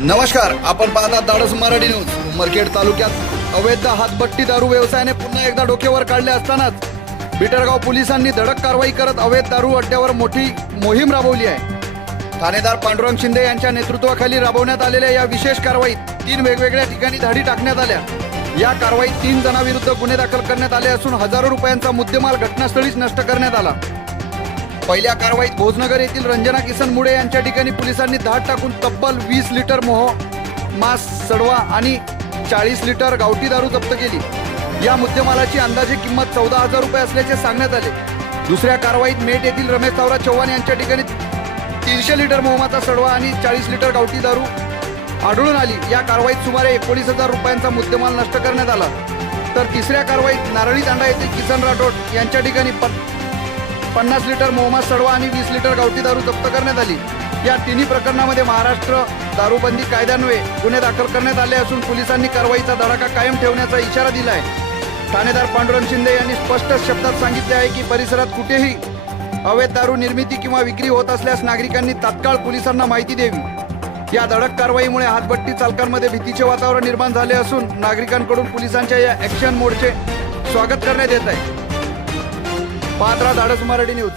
नमस्कार, आपण पाहता धाडस मराठी न्यूज। उमरखेड तालुक्यात अवैध हातभट्टी दारू व्यवसायाने पुन्हा एकदा डोक्यावर काढले असतानाच बिटरगाव पोलिसांनी धडक कारवाई करत अवैध दारू अड्ड्यावर मोठी मोहीम राबवली आहे। ठाणेदार पांडुरंग शिंदे यांच्या नेतृत्वाखाली राबवण्यात आलेल्या या विशेष कारवाईत 3 वेगवेगळ्या ठिकाणी धाडी टाकण्यात आल्या। या कारवाईत 3 जणांविरुद्ध गुन्हे दाखल करण्यात आले असून हजारो रुपयांचा मुद्देमाल घटनास्थळीच नष्ट करण्यात आला। पहिल्या कारवाईत भोजनगर येथील रंजना किसन मुळे यांच्या ठिकाणी पोलिसांनी धाड टाकून तब्बल 20 लिटर मास सडवा आणि 40 लिटर गावठी दारू जप्त केली। या मुद्देमालाची अंदाजे किंमत 14,000 रुपये असल्याचे सांगण्यात आले। दुसऱ्या कारवाईत मेट येथील रमेश तावरा चव्हाण यांच्या ठिकाणी 300 लिटर मोहमाचा सडवा आणि 40 लिटर गावठी दारू आढळून आली। या कारवाईत सुमारे 19,000 रुपयांचा मुद्देमाल नष्ट करण्यात आला। तर तिसऱ्या कारवाईत नारळी तांडा येथील किसन राठोड यांच्या ठिकाणी 50 लिटर मोहम्मद सडवा आणि 20 लिटर गावठी दारू जप्त करण्यात आली। या तिन्ही प्रकरणामध्ये महाराष्ट्र दारूबंदी कायद्यान्वये गुन्हे दाखल करण्यात आले असून पोलिसांनी कारवाईचा धडाका कायम ठेवण्याचा इशारा दिला आहे। ठाणेदार पांडुरंग शिंदे यांनी स्पष्ट शब्दात सांगितले आहे की परिसरात कुठेही अवैध दारू निर्मिती किंवा विक्री होत असल्यास नागरिकांनी तात्काळ पोलिसांना माहिती द्यावी। या धडक कारवाईमुळे हातभट्टी चालकांमध्ये भीतीचे वातावरण निर्माण झाले असून नागरिकांकडून पोलिसांच्या या ॲक्शन मोडचे स्वागत करण्यात येत आहे। पाहत राहा धाडस मराठी न्यूज।